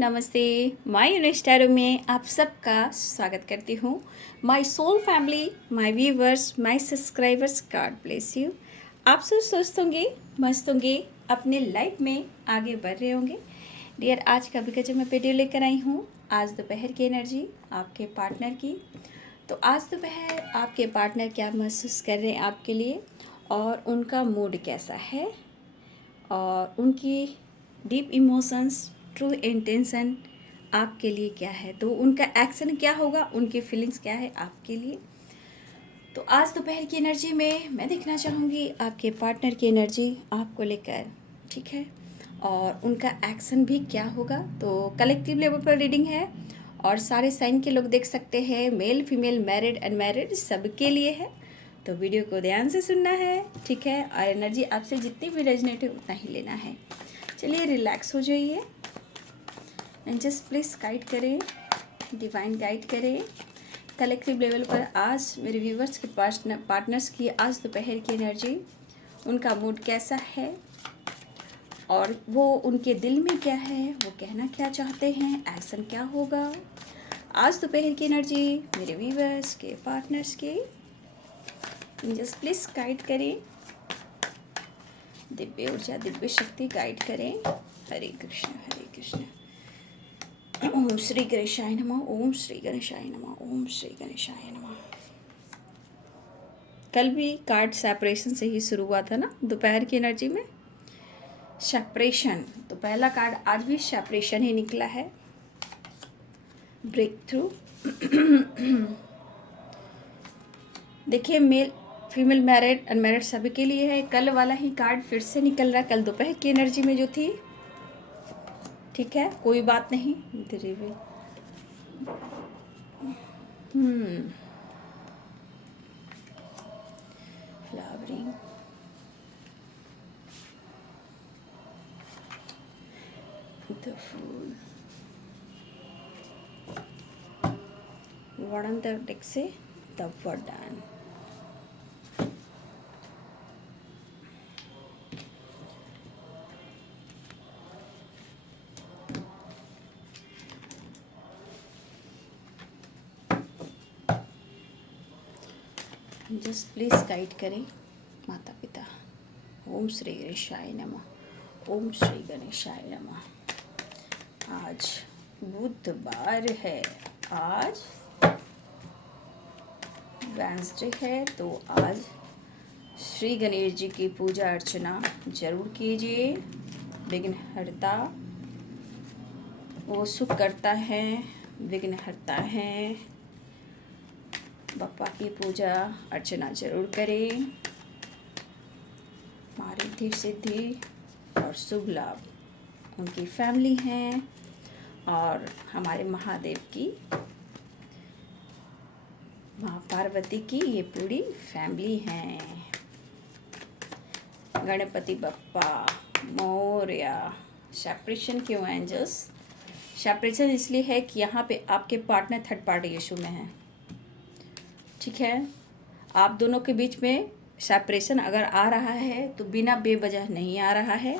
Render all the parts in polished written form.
नमस्ते। माय यूनिस्टारो में आप सबका स्वागत करती हूँ। My soul family, my viewers, my subscribers, God bless you. आप सब स्वस्थ होंगे, मस्त होंगे, अपने लाइफ में आगे बढ़ रहे होंगे। डियर, आज का भी जो मैं वीडियो लेकर आई हूँ, आज दोपहर की एनर्जी आपके पार्टनर की। तो आज दोपहर आपके पार्टनर क्या महसूस कर रहे हैं आपके लिए, और उनका मूड कैसा है, और उनकी डीप इमोशंस, ट्रू इंटेंशन आपके लिए क्या है, तो उनका एक्शन क्या होगा, उनकी फीलिंग्स क्या है आपके लिए। तो आज दोपहर की एनर्जी में मैं देखना चाहूँगी आपके पार्टनर की एनर्जी आपको लेकर, ठीक है, और उनका एक्शन भी क्या होगा। तो कलेक्टिव लेवल पर रीडिंग है और सारे साइन के लोग देख सकते हैं, मेल फीमेल मैरिड अनमैरिड सबके लिए है। तो वीडियो को ध्यान से सुनना है, ठीक है, और एनर्जी आपसे जितनी भी रेजनेट है उतना ही लेना है। चलिए रिलैक्स हो जाइए एंड जस्ट प्लीज़ गाइड करें, डिवाइन गाइड करें कलेक्टिव लेवल पर। आज मेरे व्यूवर्स के पार्टनर्स की आज दोपहर की एनर्जी, उनका मूड कैसा है, और वो उनके दिल में क्या है, वो कहना क्या चाहते हैं, एक्शन क्या होगा। आज दोपहर की एनर्जी मेरे व्यूवर्स के पार्टनर्स की, जस्ट प्लीज़ गाइड करें, दिव्य ऊर्जा दिव्य शक्ति गाइड करें। हरे कृष्ण हरे कृष्ण। ओम श्री गणेशाय नमः, ओम श्री गणेशाय नमः, ओम श्री गणेशाय नमः। कल भी कार्ड सेपरेशन से ही शुरू हुआ था ना दोपहर की एनर्जी में, सेपरेशन। तो पहला कार्ड आज भी सेपरेशन ही निकला है, ब्रेक थ्रू। देखिए, मेल फीमेल मैरिड अनमैरिड सभी के लिए है। कल वाला ही कार्ड फिर से निकल रहा है, कल दोपहर की एनर्जी में जो थी, ठीक है, कोई बात नहीं। फ्लावरिंग, द फूल, वॉर्डन द डेक से the warden. Just please guide करें माता पिता। ओम श्री गणेशाय नमः, ओम श्री गणेशाय नमः। आज बुधवार है, आज वेंसडे है, तो आज श्री गणेश जी की पूजा अर्चना जरूर कीजिए। विघ्नहर्ता, वो सुख करता है, विघ्नहर्ता है। बप्पा की पूजा अर्चना जरूर करें। रिद्धि सिद्धि और शुभ लाभ उनकी फैमिली हैं, और हमारे महादेव की, माँ पार्वती की ये पूरी फैमिली हैं। गणपति बप्पा मोरया। सेपरेशन क्यों एंजल्स? सेपरेशन इसलिए है कि यहाँ पे आपके पार्टनर थर्ड पार्टी इशू में है, ठीक है। आप दोनों के बीच में सेपरेशन अगर आ रहा है तो बिना बेवजह नहीं आ रहा है।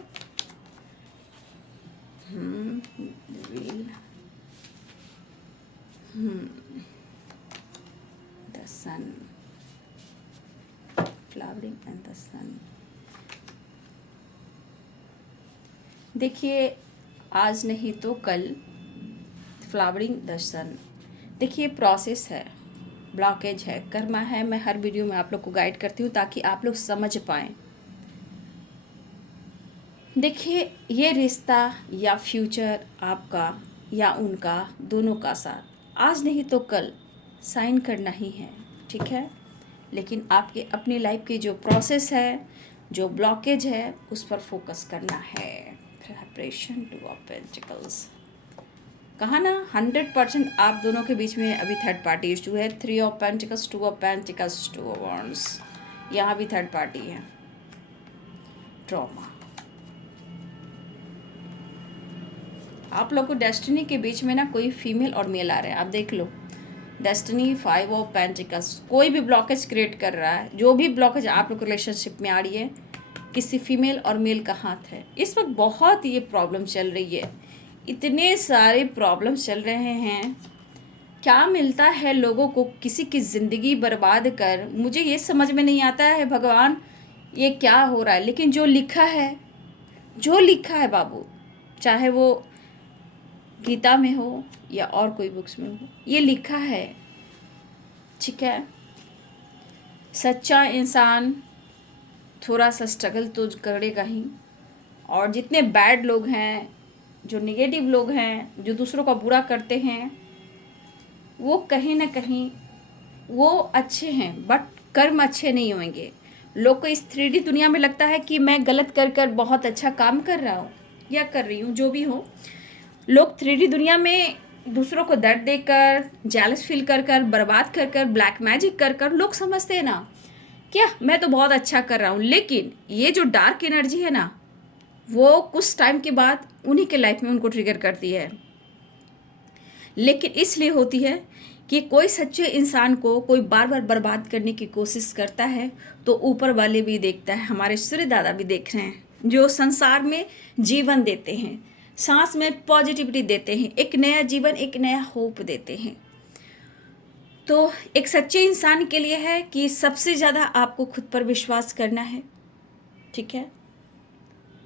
The sun, flowering and the sun. देखिए, आज नहीं तो कल फ्लावरिंग द सन। देखिए, प्रोसेस है, ब्लॉकेज है, कर्मा है। मैं हर वीडियो में आप लोग को गाइड करती हूँ ताकि आप लोग समझ पाएँ। देखिए, ये रिश्ता या फ्यूचर आपका या उनका, दोनों का साथ आज नहीं तो कल साइन करना ही है, ठीक है। लेकिन आपके अपनी लाइफ की जो प्रोसेस है, जो ब्लॉकेज है, उस पर फोकस करना है। प्रिपरेशन टू ऑफ पेंटिकल्स, कहा ना 100% आप दोनों के बीच में अभी थर्ड पार्टी इशू है। 3 of pentacles, 2 of pentacles, 2 of wands, यहाँ भी थर्ड पार्टी है। ट्रॉमा, आप लोग को डेस्टिनी के बीच में ना कोई फीमेल और मेल आ रहे हैं, आप देख लो। डेस्टिनी, 5 ऑफ पेंटिकल्स, कोई भी ब्लॉकेज क्रिएट कर रहा है। जो भी ब्लॉकेज आप लोग रिलेशनशिप में आ रही है, किसी फीमेल और मेल का हाथ है। इस वक्त बहुत ये प्रॉब्लम चल रही है, इतने सारे प्रॉब्लम्स चल रहे हैं, क्या मिलता है लोगों को किसी की ज़िंदगी बर्बाद कर। मुझे ये समझ में नहीं आता है भगवान ये क्या हो रहा है। लेकिन जो लिखा है, जो लिखा है बाबू, चाहे वो गीता में हो या और कोई बुक्स में हो, ये लिखा है, ठीक है। सच्चा इंसान थोड़ा सा स्ट्रगल तो करेगा ही, और जितने बैड लोग हैं, जो नेगेटिव लोग हैं, जो दूसरों का बुरा करते हैं, वो कहीं ना कहीं वो अच्छे हैं बट कर्म अच्छे नहीं होंगे। लोग को इस 3D दुनिया में लगता है कि मैं गलत कर कर बहुत अच्छा काम कर रहा हूँ या कर रही हूँ, जो भी हो। लोग 3D दुनिया में दूसरों को दर्द देकर, जेलस फील कर कर, बर्बाद कर कर, ब्लैक मैजिक कर कर लोग समझते हैं ना क्या मैं तो बहुत अच्छा कर रहा हूँ। लेकिन ये जो डार्क एनर्जी है ना, वो कुछ टाइम के बाद उन्हीं के लाइफ में उनको ट्रिगर करती है। लेकिन इसलिए होती है कि कोई सच्चे इंसान को कोई बार बार बर्बाद करने की कोशिश करता है तो ऊपर वाले भी देखता है, हमारे सूर्य दादा भी देख रहे हैं, जो संसार में जीवन देते हैं, सांस में पॉजिटिविटी देते हैं, एक नया जीवन, एक नया होप देते हैं। तो एक सच्चे इंसान के लिए है कि सबसे ज़्यादा आपको खुद पर विश्वास करना है, ठीक है।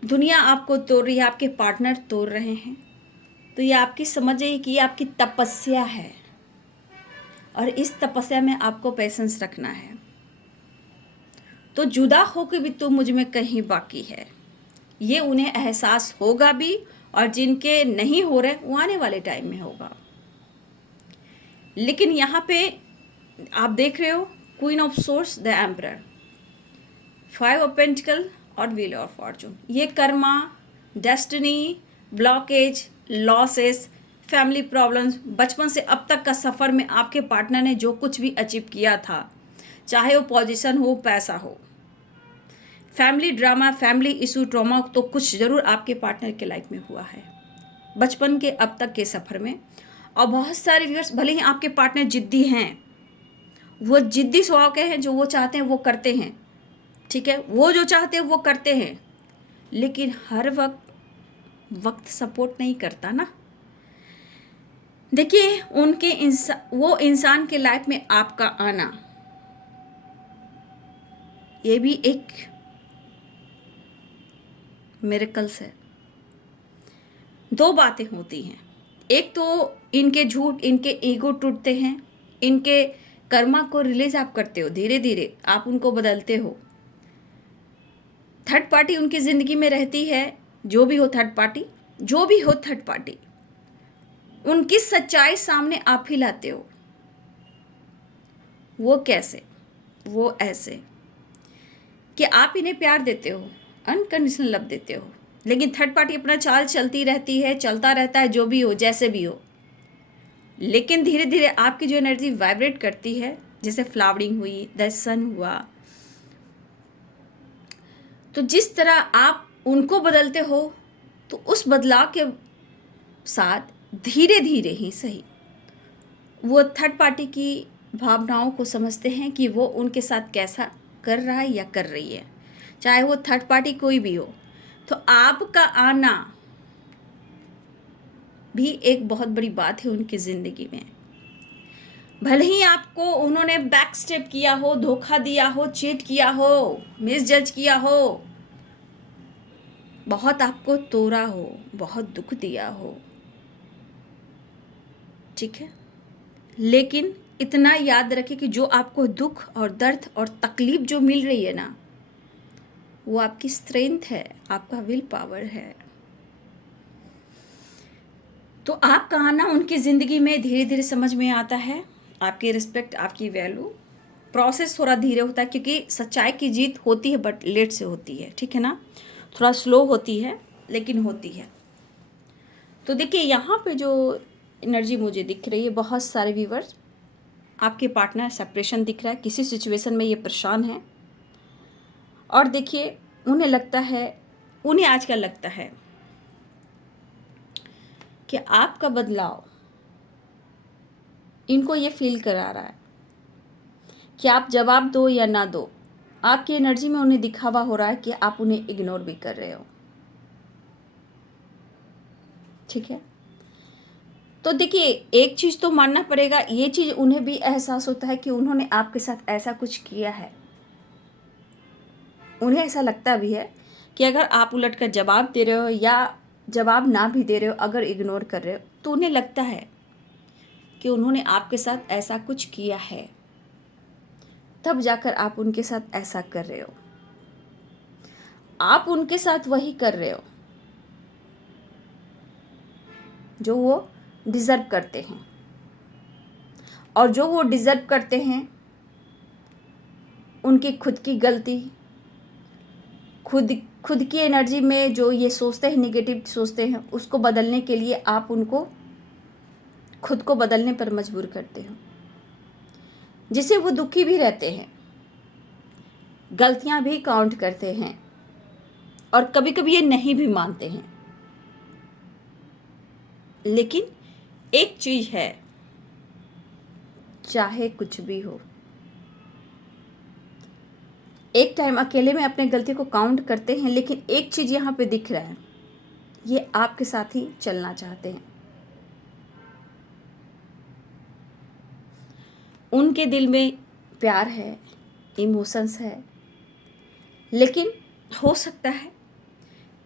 दुनिया आपको तोड़ रही है, आपके पार्टनर तोड़ रहे हैं, तो ये आपकी समझिए कि ये आपकी तपस्या है, और इस तपस्या में आपको पेशेंस रखना है। तो जुदा होकर भी तो मुझ में कहीं बाकी है, ये उन्हें एहसास होगा भी, और जिनके नहीं हो रहे वो आने वाले टाइम में होगा। लेकिन यहाँ पे आप देख रहे हो queen of source, the emperor, 5 of pentacle और व्हील ऑफ फॉर्चून। ये Karma, destiny, blockage, losses, family problems, बचपन से अब तक का सफ़र में आपके पार्टनर ने जो कुछ भी अचीव किया था, चाहे वो पोजीशन हो, पैसा हो, family drama, family issue, trauma, तो कुछ ज़रूर आपके पार्टनर के लाइफ में हुआ है बचपन के अब तक के सफ़र में। और बहुत सारे व्यूअर्स, भले ही आपके पार्टनर जिद्दी हैं, वो जिद्दी स्वभाव के हैं, जो वो चाहते हैं वो करते हैं, ठीक है, वो जो चाहते हैं वो करते हैं, लेकिन हर वक्त सपोर्ट नहीं करता ना। देखिए उनके वो इंसान के लाइफ में आपका आना, ये भी एक मिरेकल्स है। 2 बातें होती हैं, एक तो इनके झूठ, इनके ईगो टूटते हैं, इनके कर्मा को रिलीज आप करते हो, धीरे धीरे आप उनको बदलते हो। थर्ड पार्टी उनकी ज़िंदगी में रहती है, जो भी हो थर्ड पार्टी, जो भी हो थर्ड पार्टी, उनकी सच्चाई सामने आप ही लाते हो। वो कैसे? वो ऐसे कि आप इन्हें प्यार देते हो, अनकंडीशनल लव देते हो, लेकिन थर्ड पार्टी अपना चाल चलती रहती है, चलता रहता है, जो भी हो, जैसे भी हो। लेकिन धीरे धीरे आपकी जो एनर्जी वाइब्रेट करती है, जैसे फ्लावरिंग हुई, द सन हुआ, तो जिस तरह आप उनको बदलते हो, तो उस बदलाव के साथ धीरे धीरे ही सही वो थर्ड पार्टी की भावनाओं को समझते हैं कि वो उनके साथ कैसा कर रहा है या कर रही है, चाहे वो थर्ड पार्टी कोई भी हो। तो आपका आना भी एक बहुत बड़ी बात है उनकी ज़िंदगी में। भले ही आपको उन्होंने बैक स्टेप किया हो, धोखा दिया हो, चीट किया हो, मिसजज किया हो, बहुत आपको तोड़ा हो, बहुत दुख दिया हो, ठीक है, लेकिन इतना याद रखें कि जो आपको दुख और दर्द और तकलीफ जो मिल रही है ना, वो आपकी स्ट्रेंथ है, आपका विल पावर है। तो आपका आना उनकी ज़िंदगी में धीरे धीरे समझ में आता है, आपकी रिस्पेक्ट, आपकी वैल्यू। प्रोसेस थोड़ा धीरे होता है क्योंकि सच्चाई की जीत होती है बट लेट से होती है, ठीक है ना, थोड़ा स्लो होती है लेकिन होती है। तो देखिए यहाँ पे जो एनर्जी मुझे दिख रही है, बहुत सारे व्यूवर्स, आपके पार्टनर सेपरेशन दिख रहा है, किसी सिचुएशन में ये परेशान है, और देखिए उन्हें लगता है, उन्हें आजकल लगता है कि आपका बदलाव इनको ये फील करा रहा है कि आप जवाब दो या ना दो, आपकी एनर्जी में उन्हें दिखावा हो रहा है कि आप उन्हें इग्नोर भी कर रहे हो, ठीक है। तो देखिए, एक चीज़ तो मानना पड़ेगा, ये चीज़ उन्हें भी एहसास होता है कि उन्होंने आपके साथ ऐसा कुछ किया है। उन्हें ऐसा लगता भी है कि अगर आप उलट कर जवाब दे रहे हो या जवाब ना भी दे रहे हो, अगर इग्नोर कर रहे हो, तो उन्हें लगता है कि उन्होंने आपके साथ ऐसा कुछ किया है, तब जाकर आप उनके साथ ऐसा कर रहे हो। आप उनके साथ वही कर रहे हो जो वो डिज़र्व करते हैं, और जो वो डिज़र्व करते हैं उनकी खुद की गलती, खुद की एनर्जी में जो ये सोचते हैं, नेगेटिव सोचते हैं, उसको बदलने के लिए आप उनको खुद को बदलने पर मजबूर करते हो, जिससे वो दुखी भी रहते हैं, गलतियां भी काउंट करते हैं, और कभी कभी ये नहीं भी मानते हैं। लेकिन एक चीज़ है, चाहे कुछ भी हो, एक टाइम अकेले में अपने गलती को काउंट करते हैं, लेकिन एक चीज़ यहाँ पे दिख रहा है, ये आपके साथ ही चलना चाहते हैं। उनके दिल में प्यार है, इमोशंस है, लेकिन हो सकता है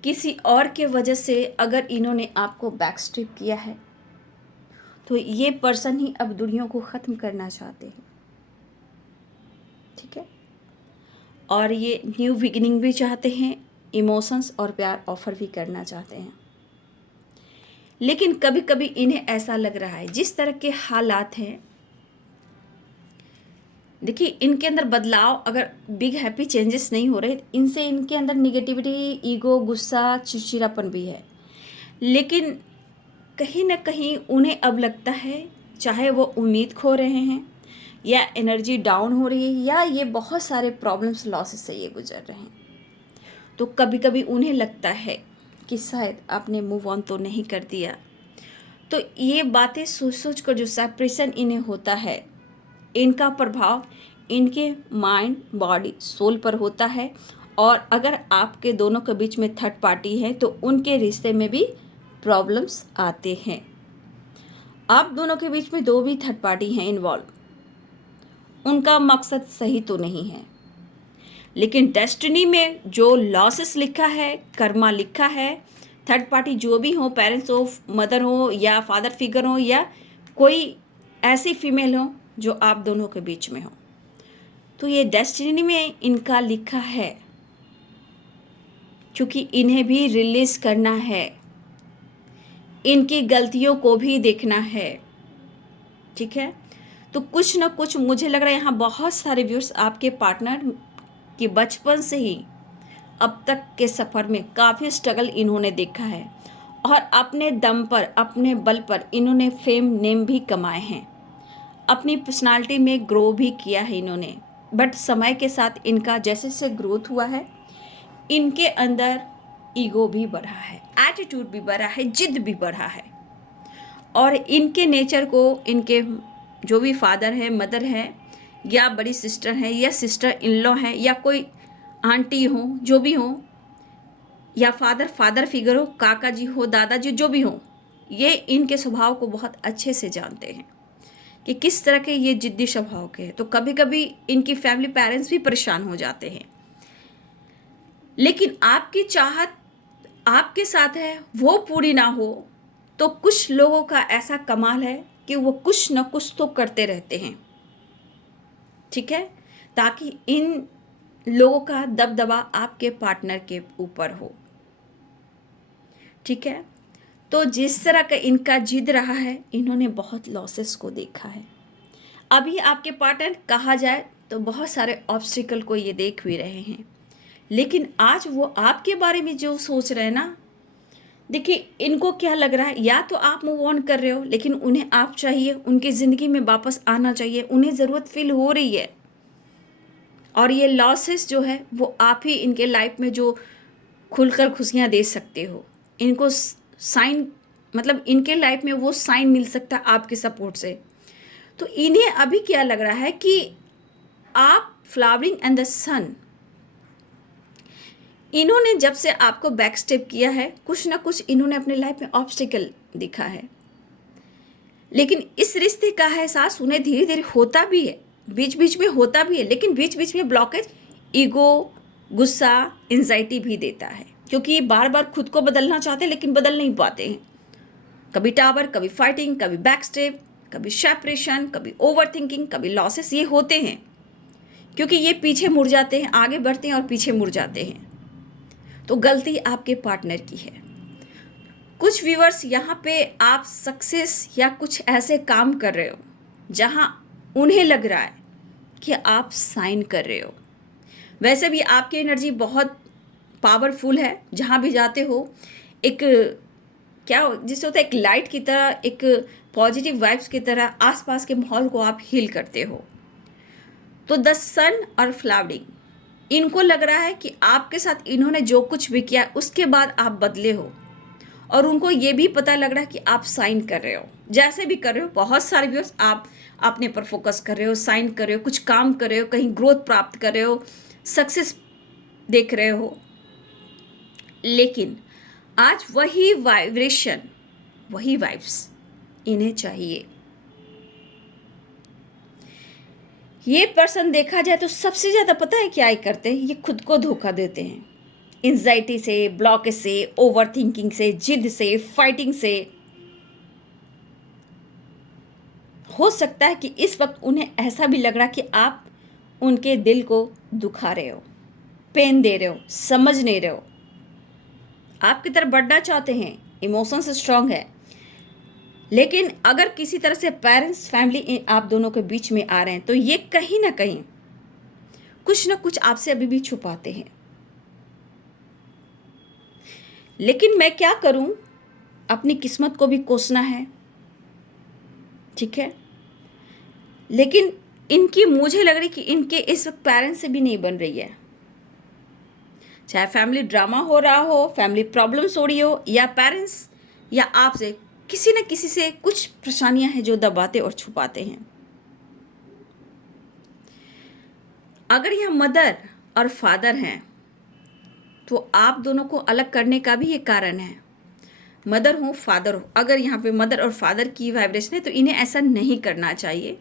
किसी और के वजह से अगर इन्होंने आपको बैकस्ट्रिप किया है, तो ये पर्सन ही अब दुनिया को ख़त्म करना चाहते हैं। ठीक है। और ये न्यू बिगिनिंग भी चाहते हैं, इमोशंस और प्यार ऑफर भी करना चाहते हैं। लेकिन कभी कभी इन्हें ऐसा लग रहा है, जिस तरह के हालात हैं, देखिए इनके अंदर बदलाव, अगर बिग हैप्पी चेंजेस नहीं हो रहे, इनसे इनके अंदर निगेटिविटी, ईगो, गुस्सा, चिड़चिड़ापन भी है। लेकिन कहीं ना कहीं उन्हें अब लगता है, चाहे वो उम्मीद खो रहे हैं या एनर्जी डाउन हो रही है या ये बहुत सारे प्रॉब्लम्स, लॉसेस से ये गुजर रहे हैं, तो कभी कभी उन्हें लगता है कि शायद आपने मूव ऑन तो नहीं कर दिया। तो ये बातें सोच सोच कर जो सेपरेशन इन्हें होता है, इनका प्रभाव इनके माइंड, बॉडी, सोल पर होता है। और अगर आपके दोनों के बीच में थर्ड पार्टी है, तो उनके रिश्ते में भी प्रॉब्लम्स आते हैं। आप दोनों के बीच में दो भी थर्ड पार्टी हैं इन्वॉल्व, उनका मकसद सही तो नहीं है, लेकिन डेस्टिनी में जो लॉसेस लिखा है, कर्मा लिखा है, थर्ड पार्टी जो भी हो, पेरेंट्स हो, मदर हो या फादर फिगर हो या कोई ऐसी फीमेल हो जो आप दोनों के बीच में हो, तो ये डेस्टिनी में इनका लिखा है, क्योंकि इन्हें भी रिलीज करना है, इनकी गलतियों को भी देखना है। ठीक है। तो कुछ ना कुछ मुझे लग रहा है यहाँ बहुत सारे व्यूअर्स आपके पार्टनर की बचपन से ही अब तक के सफ़र में काफ़ी स्ट्रगल इन्होंने देखा है, और अपने दम पर, अपने बल पर इन्होंने फेम, नेम भी कमाए हैं, अपनी पर्सनालिटी में ग्रो भी किया है इन्होंने। बट समय के साथ इनका जैसे जैसे ग्रोथ हुआ है, इनके अंदर ईगो भी बढ़ा है, एटीट्यूड भी बढ़ा है, जिद भी बढ़ा है, और इनके नेचर को इनके जो भी फादर है, मदर है, या बड़ी सिस्टर है, या सिस्टर इन लॉ है, या कोई आंटी हो, जो भी हो, या फादर फिगर हो, काका जी हो, दादाजी जो भी हो, ये इनके स्वभाव को बहुत अच्छे से जानते हैं कि किस तरह के ये जिद्दी स्वभाव के हैं। तो कभी कभी इनकी फैमिली, पेरेंट्स भी परेशान हो जाते हैं, लेकिन आपकी चाहत आपके साथ है, वो पूरी ना हो, तो कुछ लोगों का ऐसा कमाल है कि वो कुछ ना कुछ तो करते रहते हैं। ठीक है। ताकि इन लोगों का दबदबा आपके पार्टनर के ऊपर हो। ठीक है। तो जिस तरह का इनका जिद रहा है, इन्होंने बहुत लॉसेस को देखा है। अभी आपके पार्टनर कहा जाए तो बहुत सारे ऑब्स्टिकल को ये देख भी रहे हैं, लेकिन आज वो आपके बारे में जो सोच रहे हैं ना, देखिए इनको क्या लग रहा है, या तो आप मूव ऑन कर रहे हो, लेकिन उन्हें आप चाहिए, उनकी ज़िंदगी में वापस आना चाहिए, उन्हें ज़रूरत फील हो रही है, और ये लॉसेस जो है वो आप ही इनके लाइफ में जो खुलकर खुशियाँ दे सकते हो। इनको साइन, मतलब इनके लाइफ में वो साइन मिल सकता है आपके सपोर्ट से। तो इन्हें अभी क्या लग रहा है कि आप फ्लावरिंग एंड द सन, इन्होंने जब से आपको बैक स्टेप किया है, कुछ ना कुछ इन्होंने अपने लाइफ में ऑब्स्टिकल दिखा है, लेकिन इस रिश्ते का एहसास उन्हें धीरे धीरे होता भी है, बीच बीच में होता भी है, लेकिन बीच बीच में ब्लॉकेज ईगो, गुस्सा, एंजाइटी भी देता है, क्योंकि ये बार बार खुद को बदलना चाहते हैं लेकिन बदल नहीं पाते हैं। कभी टावर, कभी फाइटिंग, कभी बैक स्टेप, कभी सेपरेशन, कभी ओवर थिंकिंग, कभी लॉसेस, ये होते हैं क्योंकि ये पीछे मुड़ जाते हैं, आगे बढ़ते हैं और पीछे मुड़ जाते हैं। तो गलती आपके पार्टनर की है। कुछ व्यूअर्स यहाँ पे आप सक्सेस या कुछ ऐसे काम कर रहे हो जहाँ उन्हें लग रहा है कि आप साइन कर रहे हो। वैसे भी आपकी एनर्जी बहुत पावरफुल है, जहाँ भी जाते हो एक क्या जिससे होता है, एक लाइट की तरह, एक पॉजिटिव वाइब्स की तरह आसपास के माहौल को आप हील करते हो। तो द सन और फ्लावरिंग, इनको लग रहा है कि आपके साथ इन्होंने जो कुछ भी किया उसके बाद आप बदले हो, और उनको ये भी पता लग रहा है कि आप साइन कर रहे हो, जैसे भी कर रहे हो। बहुत सारे व्यूअर्स आप अपने पर फोकस कर रहे हो, साइन कर रहे हो, कुछ काम कर रहे हो, कहीं ग्रोथ प्राप्त कर रहे हो, सक्सेस देख रहे हो, लेकिन आज वही वाइब्रेशन, वही वाइब्स इन्हें चाहिए। ये पर्सन देखा जाए तो सबसे ज़्यादा पता है क्या करते हैं, ये खुद को धोखा देते हैं, एंजाइटी से, ब्लॉकेज से, ओवर थिंकिंग से, जिद से, फाइटिंग से। हो सकता है कि इस वक्त उन्हें ऐसा भी लग रहा कि आप उनके दिल को दुखा रहे हो, पेन दे रहे हो, समझ नहीं रहे हो। आपकी तरफ बढ़ना चाहते हैं, इमोशंस स्ट्रांग है, लेकिन अगर किसी तरह से पेरेंट्स, फैमिली आप दोनों के बीच में आ रहे हैं तो ये कहीं ना कहीं कुछ ना कुछ आपसे अभी भी छुपाते हैं। लेकिन मैं क्या करूं, अपनी किस्मत को भी कोसना है, ठीक है। लेकिन इनकी, मुझे लग रही कि इनके इस वक्त पेरेंट्स से भी नहीं बन रही है। चाहे फैमिली ड्रामा हो रहा हो, फैमिली प्रॉब्लम्स हो रही हो, या पेरेंट्स या आपसे किसी न किसी से कुछ परेशानियां हैं जो दबाते और छुपाते हैं। अगर यह मदर और फादर हैं तो आप दोनों को अलग करने का भी ये कारण है। मदर हो, फादर हो, अगर यहाँ पे मदर और फादर की वाइब्रेशन है तो इन्हें ऐसा नहीं करना चाहिए।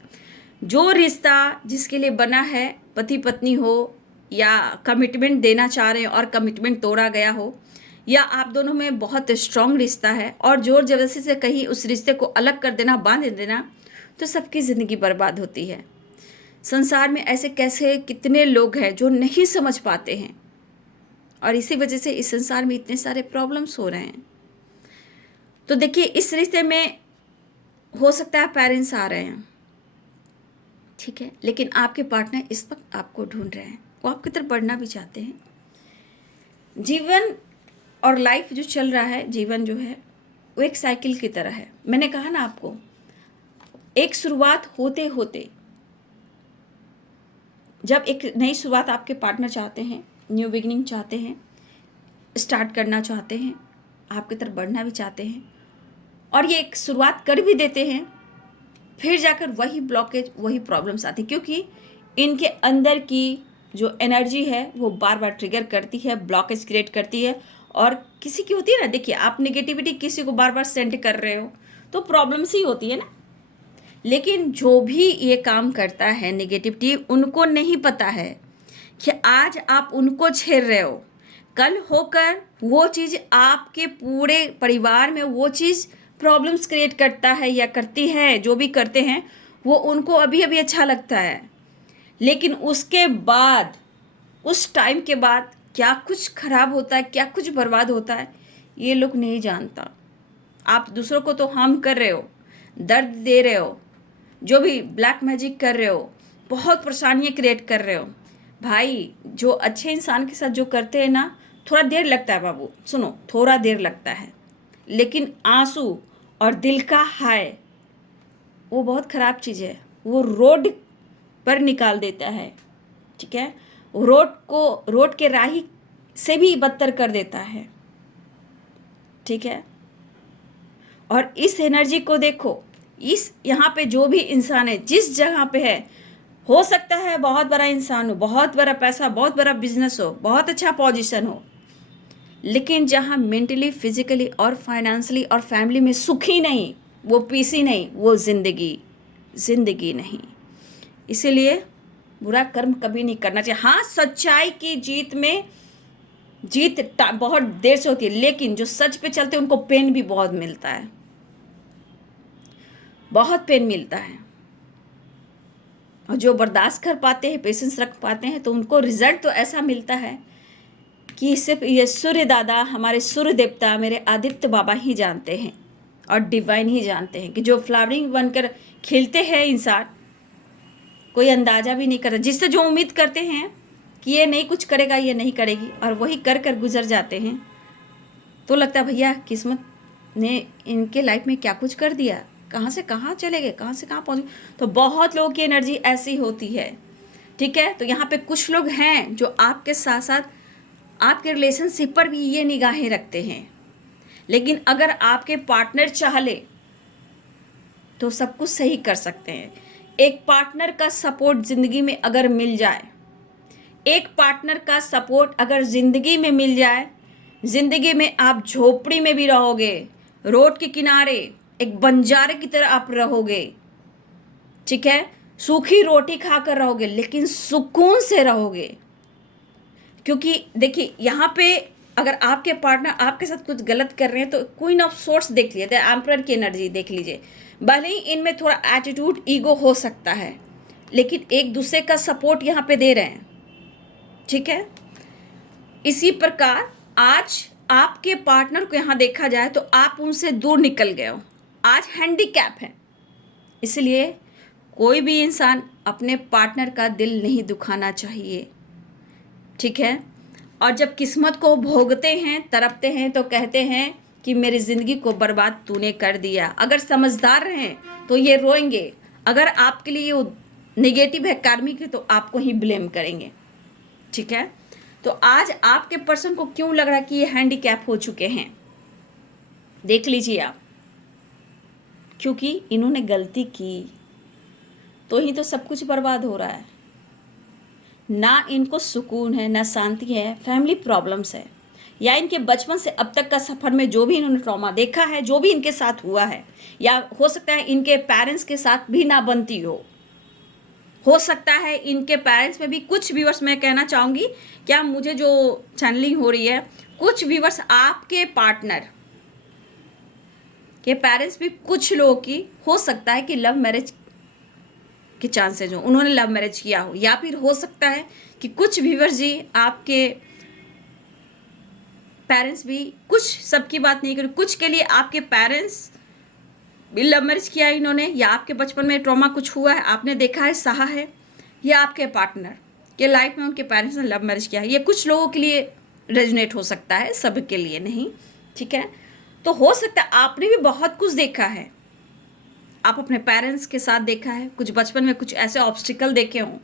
जो रिश्ता जिसके लिए बना है, पति पत्नी हो, या कमिटमेंट देना चाह रहे हैं और कमिटमेंट तोड़ा गया हो, या आप दोनों में बहुत स्ट्रॉन्ग रिश्ता है और जोर जबरदस्ती से कहीं उस रिश्ते को अलग कर देना, बांध देना, तो सबकी ज़िंदगी बर्बाद होती है। संसार में ऐसे कैसे कितने लोग हैं जो नहीं समझ पाते हैं, और इसी वजह से इस संसार में इतने सारे प्रॉब्लम्स हो रहे हैं। तो देखिए, इस रिश्ते में हो सकता है पेरेंट्स आ रहे हैं, ठीक है, लेकिन आपके पार्टनर इस वक्त आपको ढूंढ रहे हैं, वो आपकी तरफ बढ़ना भी चाहते हैं। जीवन और लाइफ जो चल रहा है, जीवन जो है वो एक साइकिल की तरह है। मैंने कहा ना आपको, एक शुरुआत होते होते, जब एक नई शुरुआत आपके पार्टनर चाहते हैं, न्यू बिगिनिंग चाहते हैं, स्टार्ट करना चाहते हैं, आपकी तरफ बढ़ना भी चाहते हैं, और ये एक शुरुआत कर भी देते हैं, फिर जाकर वही ब्लॉकेज, वही प्रॉब्लम्स आती है, क्योंकि इनके अंदर की जो एनर्जी है वो बार बार ट्रिगर करती है, ब्लॉकेज क्रिएट करती है। और किसी की होती है ना, देखिए आप नेगेटिविटी किसी को बार बार सेंड कर रहे हो तो प्रॉब्लम्स ही होती है ना। लेकिन जो भी ये काम करता है नेगेटिविटी, उनको नहीं पता है कि आज आप उनको छेड़ रहे हो, कल होकर वो चीज़ आपके पूरे परिवार में वो चीज़ प्रॉब्लम्स क्रिएट करता है या करती है। जो भी करते हैं वो उनको अभी अभी अच्छा लगता है, लेकिन उसके बाद, उस टाइम के बाद क्या कुछ खराब होता है, क्या कुछ बर्बाद होता है, ये लोग नहीं जानता। आप दूसरों को तो हार्म कर रहे हो, दर्द दे रहे हो, जो भी ब्लैक मैजिक कर रहे हो, बहुत परेशानियाँ क्रिएट कर रहे हो। भाई, जो अच्छे इंसान के साथ जो करते हैं ना, थोड़ा देर लगता है बाबू, सुनो, थोड़ा देर लगता है, लेकिन आंसू और दिल का हाय वो बहुत ख़राब चीज़ है। वो रोड पर निकाल देता है, ठीक है, रोड के राही से भी बदतर कर देता है, ठीक है। और इस एनर्जी को देखो, इस यहाँ पे जो भी इंसान है, जिस जगह पे है, हो सकता है बहुत बड़ा इंसान हो, बहुत बड़ा पैसा, बहुत बड़ा बिजनेस हो, बहुत अच्छा पोजीशन हो, लेकिन जहाँ मेंटली, फिजिकली और फाइनेंशियली और फैमिली में सुखी नहीं, वो पीस ही नहीं, वो जिंदगी नहीं। इसीलिए बुरा कर्म कभी नहीं करना चाहिए। हाँ, सच्चाई की जीत बहुत देर से होती है, लेकिन जो सच पे चलते हैं उनको पेन भी बहुत मिलता है, बहुत पेन मिलता है। और जो बर्दाश्त कर पाते हैं, पेशेंस रख पाते हैं, तो उनको रिजल्ट तो ऐसा मिलता है कि सिर्फ ये सूर्य दादा, हमारे सूर्य देवता, मेरे आदित्य बाबा ही जानते हैं और डिवाइन ही जानते हैं कि जो फ्लावरिंग बनकर खिलते हैं इंसान, कोई अंदाज़ा भी नहीं करता। जिससे जो उम्मीद करते हैं कि ये नहीं कुछ करेगा, ये नहीं करेगी, और वही कर कर गुजर जाते हैं, तो लगता है भैया किस्मत ने इनके लाइफ में क्या कुछ कर दिया, कहाँ से कहाँ चले गए, कहाँ से कहाँ पहुँच गए। तो बहुत लोगों की एनर्जी ऐसी होती है, ठीक है। तो यहाँ पे कुछ लोग हैं जो आपके साथ साथ आपके रिलेशनशिप पर भी ये निगाहें रखते हैं, लेकिन अगर आपके पार्टनर चाह ले तो सब कुछ सही कर सकते हैं। एक पार्टनर का सपोर्ट ज़िंदगी में अगर मिल जाए, एक पार्टनर का सपोर्ट अगर ज़िंदगी में मिल जाए, ज़िंदगी में आप झोपड़ी में भी रहोगे, रोड के किनारे एक बंजारे की तरह आप रहोगे, ठीक है, सूखी रोटी खाकर रहोगे, लेकिन सुकून से रहोगे। क्योंकि देखिए यहाँ पे अगर आपके पार्टनर आपके साथ कुछ गलत कर रहे हैं तो क्वीन ऑफ सोर्स देख लीजिए, एम्परर की एनर्जी देख लीजिए। भले ही इनमें थोड़ा एटीट्यूड, ईगो हो सकता है, लेकिन एक दूसरे का सपोर्ट यहाँ पे दे रहे हैं, ठीक है। इसी प्रकार आज आपके पार्टनर को यहाँ देखा जाए तो आप उनसे दूर निकल गए हो, आज हैंडीकैप है। इसलिए कोई भी इंसान अपने पार्टनर का दिल नहीं दुखाना चाहिए, ठीक है। और जब किस्मत को भोगते हैं, तड़पते हैं, तो कहते हैं कि मेरी ज़िंदगी को बर्बाद तूने कर दिया। अगर समझदार रहें तो ये रोएंगे, अगर आपके लिए वो नेगेटिव है, कार्मिक है, तो आपको ही ब्लेम करेंगे, ठीक है। तो आज आपके पर्सन को क्यों लग रहा है कि ये हैंडीकैप हो चुके हैं, देख लीजिए आप। क्योंकि इन्होंने गलती की तो ही तो सब कुछ बर्बाद हो रहा है। ना इनको सुकून है, ना शांति है, फैमिली प्रॉब्लम्स है, या इनके बचपन से अब तक का सफ़र में जो भी इन्होंने ट्रॉमा देखा है, जो भी इनके साथ हुआ है, या हो सकता है इनके पेरेंट्स के साथ भी ना बनती हो सकता है इनके पेरेंट्स में भी कुछ व्यूअर्स, मैं कहना चाहूँगी क्या, मुझे जो चैनलिंग हो रही है, कुछ व्यूअर्स आपके पार्टनर के पेरेंट्स भी कुछ लोगों की हो सकता है कि लव मैरिज के चांसेज हो, उन्होंने लव मैरिज किया हो, या फिर हो सकता है कि कुछ व्यूअर्स जी आपके पेरेंट्स भी, कुछ सबकी बात नहीं करूँ, कुछ के लिए आपके पेरेंट्स भी लव मैरिज किया है इन्होंने, या आपके बचपन में ट्रॉमा कुछ हुआ है, आपने देखा है, सहा है, या आपके पार्टनर के लाइफ में उनके पेरेंट्स ने लव मैरिज किया है। ये कुछ लोगों के लिए रेजोनेट हो सकता है, सब के लिए नहीं, ठीक है। तो हो सकता है आपने भी बहुत कुछ देखा है, आप अपने पेरेंट्स के साथ देखा है, कुछ बचपन में कुछ ऐसे ऑब्स्टिकल देखे हों,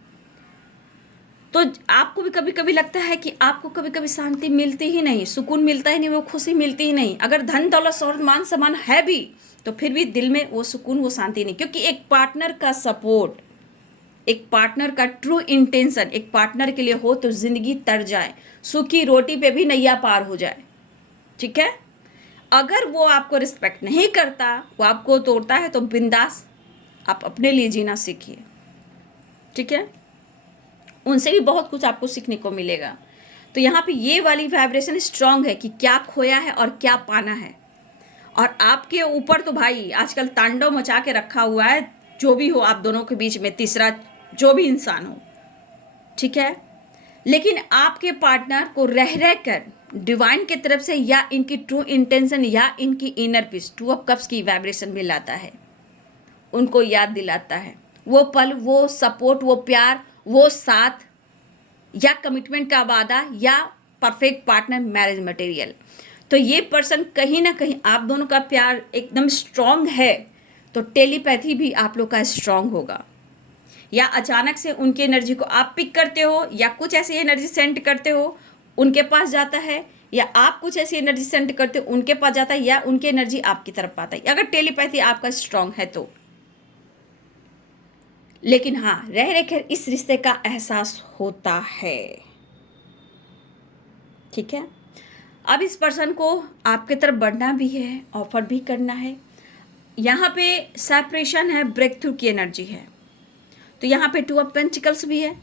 तो आपको भी कभी कभी लगता है कि आपको कभी कभी शांति मिलती ही नहीं, सुकून मिलता ही नहीं, वो खुशी मिलती ही नहीं। अगर धन दौलत शौहरत मान सम्मान है भी तो फिर भी दिल में वो सुकून, वो शांति नहीं, क्योंकि एक पार्टनर का सपोर्ट, एक पार्टनर का ट्रू इंटेंशन एक पार्टनर के लिए हो तो ज़िंदगी तर जाए, सूखी रोटी पे भी नैया पार हो जाए, ठीक है। अगर वो आपको रिस्पेक्ट नहीं करता, वो आपको तोड़ता है, तो बिंदास आप अपने लिए जीना सीखिए, ठीक है। उनसे भी बहुत कुछ आपको सीखने को मिलेगा। तो यहाँ पे ये वाली वाइब्रेशन स्ट्रांग है कि क्या खोया है और क्या पाना है, और आपके ऊपर तो भाई आजकल तांडव मचा के रखा हुआ है, जो भी हो आप दोनों के बीच में, तीसरा जो भी इंसान हो, ठीक है। लेकिन आपके पार्टनर को रह कर डिवाइन की तरफ से, या इनकी ट्रू इंटेंशन, या इनकी इनर पीस, 2 ऑफ कप्स की वाइब्रेशन में लाता है, उनको याद दिलाता है वो पल, वो सपोर्ट, वो प्यार, वो साथ, या कमिटमेंट का वादा, या परफेक्ट पार्टनर, मैरिज मटेरियल। तो ये पर्सन कहीं ना कहीं आप दोनों का प्यार एकदम स्ट्रांग है, तो टेलीपैथी भी आप लोग का स्ट्रांग होगा, या अचानक से उनकी एनर्जी को आप पिक करते हो, या कुछ ऐसी एनर्जी सेंड करते हो उनके पास जाता है, या आप कुछ ऐसी एनर्जी सेंड करते हो उनके पास जाता है, या उनकी एनर्जी आपकी तरफ आता है, अगर टेलीपैथी आपका स्ट्रांग है तो। लेकिन हाँ, रह कर इस रिश्ते का एहसास होता है, ठीक है। अब इस पर्सन को आपके तरफ बढ़ना भी है, ऑफर भी करना है। यहाँ पे सेपरेशन है, ब्रेक थ्रू की एनर्जी है। तो यहाँ पे 2 ऑफ पेंटिकल्स भी है।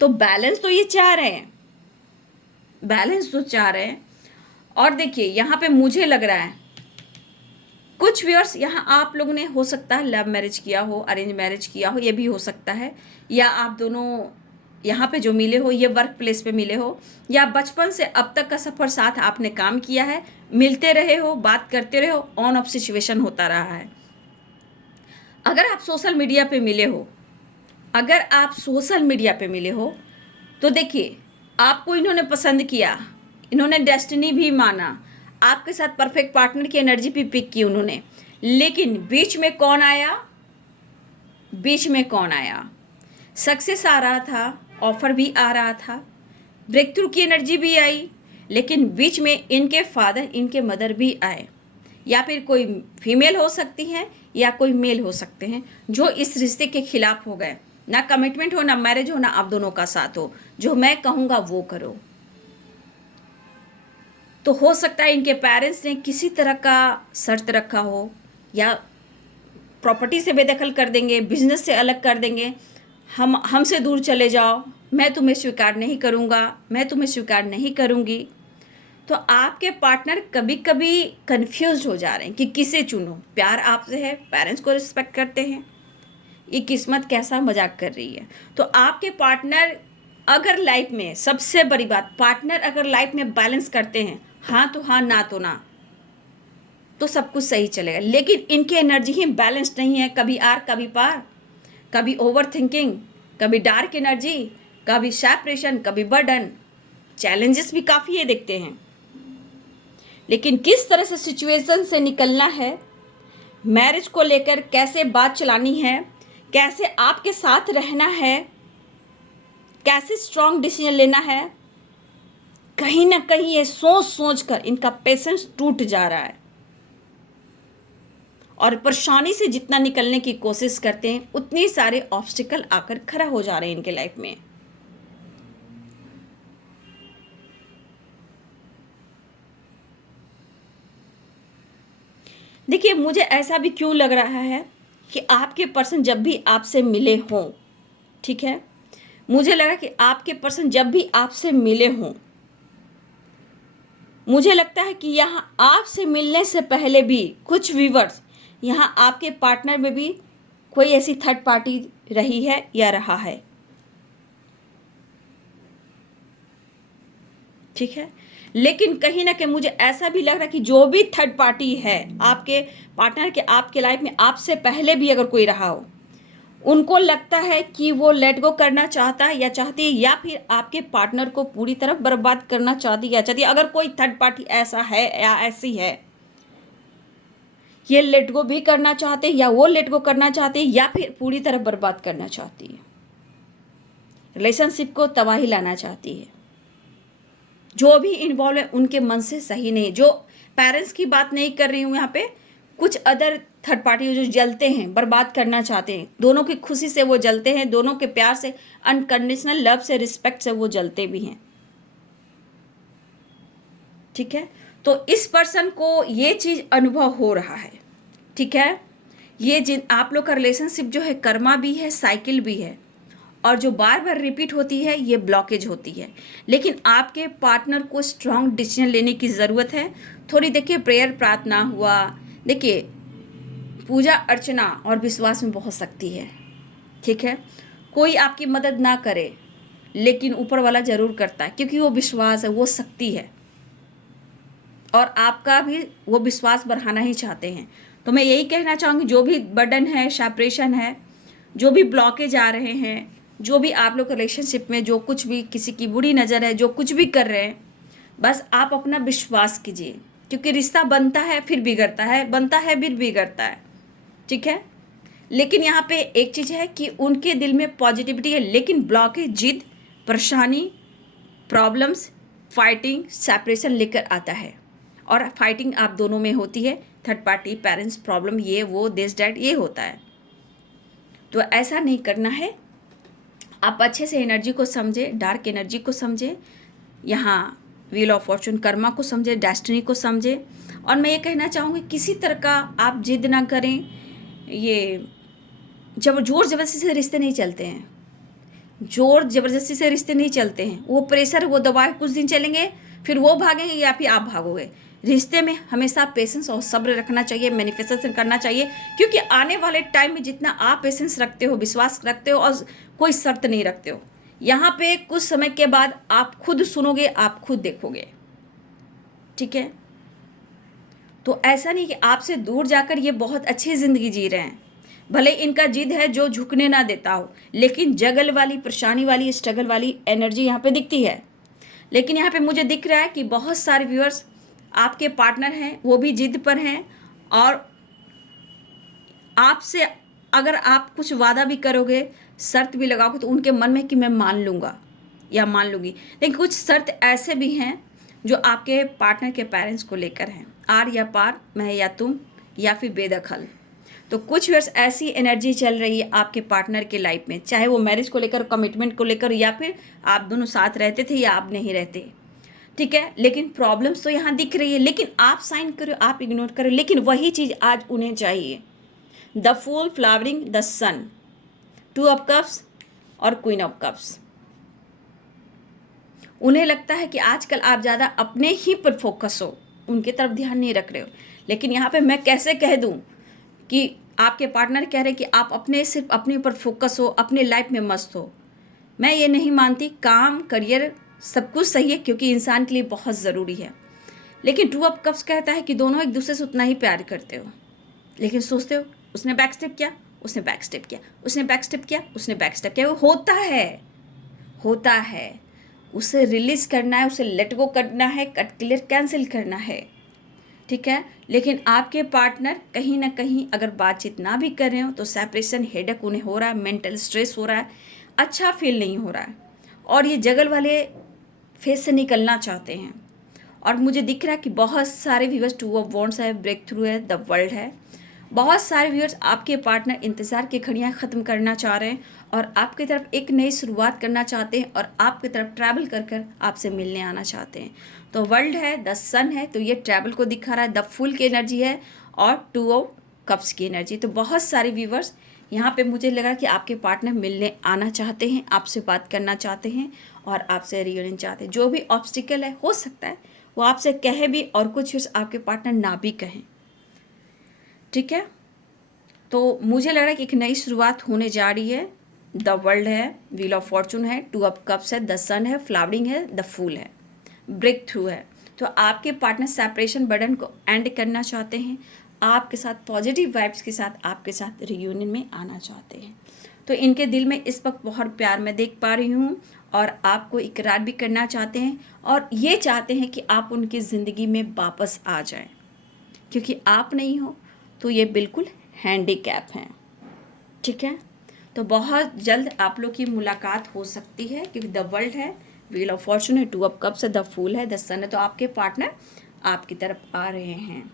तो बैलेंस तो ये चाह रहे हैं, बैलेंस तो चाह रहे हैं। और देखिए यहाँ पे मुझे लग रहा है कुछ व्यूअर्स, यहाँ आप लोगों ने हो सकता है लव मैरिज किया हो, अरेंज मैरिज किया हो, ये भी हो सकता है। या आप दोनों यहाँ पे जो मिले हो ये वर्क प्लेस पे मिले हो, या बचपन से अब तक का सफ़र साथ आपने काम किया है, मिलते रहे हो, बात करते रहे हो, ऑन ऑफ सिचुएशन होता रहा है। अगर आप सोशल मीडिया पे मिले हो, अगर आप सोशल मीडिया पे मिले हो तो देखिए आपको इन्होंने पसंद किया, इन्होंने डेस्टिनी भी माना, आपके साथ परफेक्ट पार्टनर की एनर्जी भी पिक की उन्होंने। लेकिन बीच में कौन आया, बीच में कौन आया? सक्सेस आ रहा था, ऑफर भी आ रहा था, ब्रेक थ्रू की एनर्जी भी आई, लेकिन बीच में इनके फादर, इनके मदर भी आए। या फिर कोई फीमेल हो सकती है या कोई मेल हो सकते हैं जो इस रिश्ते के खिलाफ हो गए। ना कमिटमेंट हो, ना मैरिज हो, ना आप दोनों का साथ हो, जो मैं कहूँगा वो करो। तो हो सकता है इनके पेरेंट्स ने किसी तरह का शर्त रखा हो, या प्रॉपर्टी से बेदखल कर देंगे, बिजनेस से अलग कर देंगे, हमसे दूर चले जाओ, मैं तुम्हें स्वीकार नहीं करूँगा, मैं तुम्हें स्वीकार नहीं करूँगी। तो आपके पार्टनर कभी कभी कंफ्यूज हो जा रहे हैं कि किसे चुनो। प्यार आपसे है, पेरेंट्स को रिस्पेक्ट करते हैं, ये किस्मत कैसा मजाक कर रही है। तो आपके पार्टनर अगर लाइफ में, सबसे बड़ी बात, पार्टनर अगर लाइफ में बैलेंस करते हैं, हाँ तो हाँ, ना तो ना, तो सब कुछ सही चलेगा। लेकिन इनकी एनर्जी ही बैलेंस नहीं है, कभी आर कभी पार, कभी ओवर थिंकिंग, कभी डार्क एनर्जी, कभी सेपरेशन, कभी बर्डन। चैलेंजेस भी काफ़ी ये देखते हैं, लेकिन किस तरह से सिचुएशन से निकलना है, मैरिज को लेकर कैसे बात चलानी है, कैसे आपके साथ रहना है, कैसे स्ट्रॉन्ग डिसीजन लेना है, कहीं ना कहीं ये सोच सोच कर इनका पेशेंस टूट जा रहा है। और परेशानी से जितना निकलने की कोशिश करते हैं उतने सारे ऑब्स्टिकल आकर खड़ा हो जा रहे हैं इनके लाइफ में। देखिए मुझे ऐसा भी क्यों लग रहा है कि आपके पर्सन जब भी आपसे मिले हों, ठीक है, मुझे लगा कि आपके पर्सन जब भी आपसे मिले हों, मुझे लगता है कि यहाँ आपसे मिलने से पहले भी कुछ व्यूअर्स, यहाँ आपके पार्टनर में भी कोई ऐसी थर्ड पार्टी रही है या रहा है, ठीक है। लेकिन कहीं ना कहीं मुझे ऐसा भी लग रहा है कि जो भी थर्ड पार्टी है आपके पार्टनर के, आपके लाइफ में आपसे पहले भी अगर कोई रहा हो, उनको लगता है कि वो लेट गो करना चाहता है या चाहती है, या फिर आपके पार्टनर को पूरी तरह बर्बाद करना चाहती है या चाहती है। अगर कोई थर्ड पार्टी ऐसा है या ऐसी है, ये लेट गो भी करना चाहते हैं, या वो लेट गो करना चाहते हैं, या फिर पूरी तरह बर्बाद करना चाहती है, रिलेशनशिप को तबाही लाना चाहती है। जो भी इन्वॉल्व है उनके मन से सही नहीं। जो पेरेंट्स की बात नहीं कर रही हूँ यहाँ पे, कुछ अदर थर्ड पार्टी जो जलते हैं, बर्बाद करना चाहते हैं, दोनों की खुशी से वो जलते हैं, दोनों के प्यार से, अनकंडीशनल लव से, रिस्पेक्ट से वो जलते भी हैं, ठीक है। तो इस पर्सन को ये चीज़ अनुभव हो रहा है, ठीक है। ये जिन आप लोग का रिलेशनशिप जो है कर्मा भी है, साइकिल भी है, और जो बार बार रिपीट होती है ये ब्लॉकेज होती है। लेकिन आपके पार्टनर को स्ट्रॉन्ग डिसीजन लेने की ज़रूरत है। थोड़ी देखिए प्रेयर, प्रार्थना हुआ, देखिए पूजा अर्चना और विश्वास में बहुत शक्ति है, ठीक है। कोई आपकी मदद ना करे लेकिन ऊपर वाला ज़रूर करता है, क्योंकि वो विश्वास है, वो शक्ति है, और आपका भी वो विश्वास बढ़ाना ही चाहते हैं। तो मैं यही कहना चाहूँगी, जो भी बर्डन है, सेपरेशन है, जो भी ब्लॉकेज आ रहे हैं, जो भी आप लोग रिलेशनशिप में जो कुछ भी किसी की बुरी नज़र है, जो कुछ भी कर रहे हैं, बस आप अपना विश्वास कीजिए, क्योंकि रिश्ता बनता है फिर बिगड़ता है, बनता है फिर बिगड़ता है, ठीक है। लेकिन यहाँ पे एक चीज़ है कि उनके दिल में पॉजिटिविटी है, लेकिन ब्लॉकेज, जिद, परेशानी, प्रॉब्लम्स, फाइटिंग, सेपरेशन लेकर आता है। और फाइटिंग आप दोनों में होती है, थर्ड पार्टी, पेरेंट्स, प्रॉब्लम, ये वो, दिस डैट, ये होता है। तो ऐसा नहीं करना है। आप अच्छे से एनर्जी को समझे, डार्क एनर्जी को समझे। यहाँ व्हील ऑफ फॉर्चून, कर्मा को समझे, डेस्टिनी को समझे। और मैं ये कहना चाहूँगी किसी तरह का आप जिद ना करें। ये जब जोर ज़बरदस्ती से रिश्ते नहीं चलते हैं, जोर ज़बरदस्ती से रिश्ते नहीं चलते हैं। वो प्रेशर, वो दबाव कुछ दिन चलेंगे, फिर वो भागेंगे या फिर आप भागोगे। रिश्ते में हमेशा पेशेंस और सब्र रखना चाहिए, मैनिफेस्टेशन करना चाहिए, क्योंकि आने वाले टाइम में जितना आप पेशेंस रखते हो, विश्वास रखते हो और कोई शर्त नहीं रखते हो, यहाँ पे कुछ समय के बाद आप खुद सुनोगे, आप खुद देखोगे। ठीक है, तो ऐसा नहीं कि आपसे दूर जाकर ये बहुत अच्छी ज़िंदगी जी रहे हैं। भले इनका जिद है जो झुकने ना देता हो, लेकिन जगल वाली, परेशानी वाली, स्ट्रगल वाली एनर्जी यहाँ पे दिखती है। लेकिन यहाँ पे मुझे दिख रहा है कि बहुत सारे व्यूअर्स आपके पार्टनर हैं, वो भी जिद पर हैं, और आपसे अगर आप कुछ वादा भी करोगे, शर्त भी लगाओगे, तो उनके मन में कि मैं मान लूँगा या मान लूँगी। लेकिन कुछ शर्त ऐसे भी हैं जो आपके पार्टनर के पेरेंट्स को लेकर हैं, आर या पार, मैं या तुम, या फिर बेदखल। तो कुछ वर्ष ऐसी एनर्जी चल रही है आपके पार्टनर के लाइफ में, चाहे वो मैरिज को लेकर, कमिटमेंट को लेकर, या फिर आप दोनों साथ रहते थे या आप नहीं रहते। ठीक है, लेकिन प्रॉब्लम्स तो यहाँ दिख रही है, लेकिन आप साइन करो, आप इग्नोर करो, लेकिन वही चीज़ आज उन्हें चाहिए। The fool, flowering, the sun, 2 of cups और क्वीन ऑफ कप्स। उन्हें लगता है कि आजकल आप ज़्यादा अपने ही पर फोकस हो, उनके तरफ ध्यान नहीं रख रहे हो। लेकिन यहाँ पे मैं कैसे कह दूँ कि आपके पार्टनर कह रहे हैं कि आप सिर्फ अपने ऊपर फोकस हो, अपने लाइफ में मस्त हो। मैं ये नहीं मानती, काम, करियर सब कुछ सही है, क्योंकि इंसान के लिए बहुत ज़रूरी है। लेकिन 2 ऑफ कप्स कहता है कि दोनों एक दूसरे से उतना ही प्यार करते हो, लेकिन सोचते हो उसने बैक स्टेप किया, उसने बैक स्टेप किया, उसने बैक स्टेप किया, उसने बैक स्टेप किया। वो होता है, उसे रिलीज़ करना है, उसे लेट गो करना है, कट क्लियर कैंसिल करना है। ठीक है, लेकिन आपके पार्टनर कहीं ना कहीं अगर बातचीत ना भी कर रहे हो तो सेपरेशन हेडेक उन्हें हो रहा है, मेंटल स्ट्रेस हो रहा है, अच्छा फील नहीं हो रहा है, और ये जगल वाले फेस से निकलना चाहते हैं। और मुझे दिख रहा है कि बहुत सारे व्यूअर्स 2 ऑफ वॉन्ड्स है, ब्रेक थ्रू है, द वर्ल्ड है। बहुत सारे व्यूअर्स आपके पार्टनर इंतज़ार की घड़ियाँ ख़त्म करना चाह रहे हैं और आपकी तरफ एक नई शुरुआत करना चाहते हैं, और आपकी तरफ ट्रैवल कर कर आपसे मिलने आना चाहते हैं। तो वर्ल्ड है, द सन है, तो ये ट्रैवल को दिखा रहा है, द फुल की एनर्जी है, और 2 ऑफ कप्स की एनर्जी। तो बहुत सारे व्यूअर्स यहाँ पे मुझे लगा कि आपके पार्टनर मिलने आना चाहते हैं, आपसे बात करना चाहते हैं और आपसे रियूनियन चाहते हैं। जो भी ऑब्स्टिकल है, हो सकता है वो आपसे कहे भी और कुछ आपके पार्टनर ना भी कहें। ठीक है, तो मुझे लग रहा है कि एक नई शुरुआत होने जा रही है। द वर्ल्ड है, व्हील ऑफ फॉर्चून है, 2 ऑफ कप्स है, द सन है, फ्लावरिंग है, द फूल है, ब्रेक थ्रू है। तो आपके पार्टनर सेपरेशन बर्डन को एंड करना चाहते हैं, आपके साथ पॉजिटिव वाइब्स के साथ आपके साथ रियूनियन में आना चाहते हैं। तो इनके दिल में इस वक्त बहुत प्यार मैं देख पा रही हूँ, और आपको इकरार भी करना चाहते हैं, और ये चाहते हैं कि आप उनकी ज़िंदगी में वापस आ जाएं, क्योंकि आप नहीं हो तो ये बिल्कुल हैंडीकैप हैं। ठीक है, तो बहुत जल्द आप लोग की मुलाकात हो सकती है, क्योंकि द वर्ल्ड है, व्हील ऑफ फॉर्चून है, 2 ऑफ कप्स है, द फूल है, द सन है। तो आपके पार्टनर आपकी तरफ आ रहे हैं।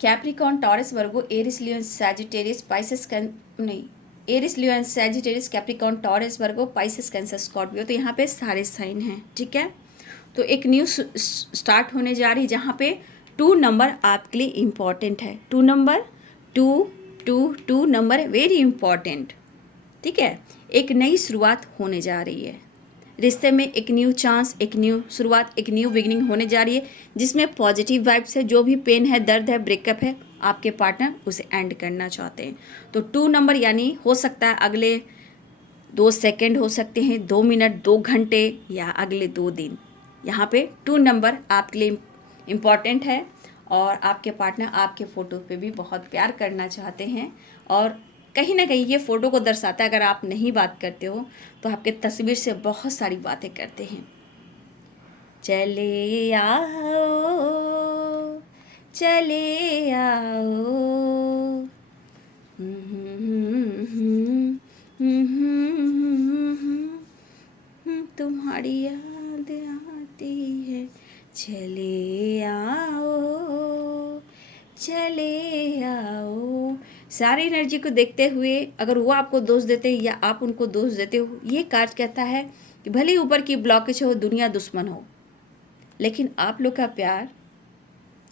कैप्रिकॉर्न, टॉरस, वर्गो, एरिस, लियो, सैजिटेरियस, पाइसेस, नहीं, एरिस, लियो, सैजिटेरियस, कैप्रिकॉर्न, टॉरस, वर्गो, पाइसेस, कैंसर, स्कॉर्पियो। तो यहाँ पे सारे साइन हैं। ठीक है, तो एक न्यू स्टार्ट होने जा रही है, जहाँ पे 2 नंबर आपके लिए इम्पॉर्टेंट है। 2 नंबर, 2 नंबर वेरी इम्पॉर्टेंट। ठीक है, एक नई शुरुआत होने जा रही है रिश्ते में, एक न्यू चांस, एक न्यू शुरुआत, एक न्यू बिगिनिंग होने जा रही है, जिसमें पॉजिटिव वाइब्स है। जो भी पेन है, दर्द है, ब्रेकअप है, आपके पार्टनर उसे एंड करना चाहते हैं। तो 2 नंबर यानी हो सकता है अगले 2 सेकेंड हो सकते हैं, 2 मिनट, 2 घंटे, या अगले 2 दिन। यहाँ पे 2 नंबर आपके लिए इम्पॉर्टेंट है, और आपके पार्टनर आपके फ़ोटो पे भी बहुत प्यार करना चाहते हैं, और कहीं ना कहीं ये फ़ोटो को दर्शाता है, अगर आप नहीं बात करते हो तो आपके तस्वीर से बहुत सारी बातें करते हैं। चले आओ, चले आओ, तुम्हारी याद आती है, चले आओ, चले आओ। सारी एनर्जी को देखते हुए अगर वो आपको दोष देते हैं या आप उनको दोष देते हो, ये कार्ड कहता है कि भले ही ऊपर की ब्लॉकेज हो, दुनिया दुश्मन हो, लेकिन आप लोग का प्यार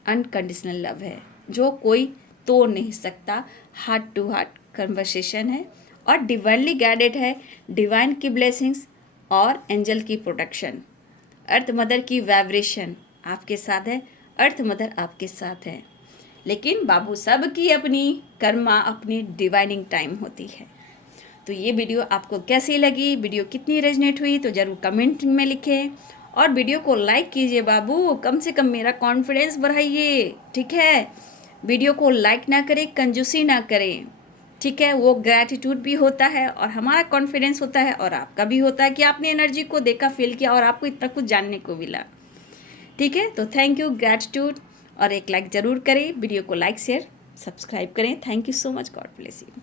अनकंडीशनल लव है जो कोई तोड़ नहीं सकता। हार्ट टू हार्ट कन्वर्सेशन है और डिवाइनली गाइडेड है। डिवाइन की ब्लेसिंग्स और एंजल की प्रोटेक्शन, अर्थ मदर की वाइब्रेशन आपके साथ है, अर्थ मदर आपके साथ है। लेकिन बाबू सब की अपनी कर्मा, अपनी डिवाइनिंग टाइम होती है। तो ये वीडियो आपको कैसी लगी, वीडियो कितनी रेजनेट हुई, तो ज़रूर कमेंट में लिखें और वीडियो को लाइक कीजिए बाबू, कम से कम मेरा कॉन्फिडेंस बढ़ाइए, ठीक है। वीडियो को लाइक ना करें, कंजूसी ना करें, ठीक है। वो ग्रैटिट्यूड भी होता है और हमारा कॉन्फिडेंस होता है और आपका भी होता है कि आपने एनर्जी को देखा, फील किया और आपको इतना कुछ जानने को मिला, ठीक है। तो थैंक यू, ग्रैटिट्यूड, और एक लाइक ज़रूर करें, वीडियो को लाइक शेयर सब्सक्राइब करें। Thank you so much, God bless you.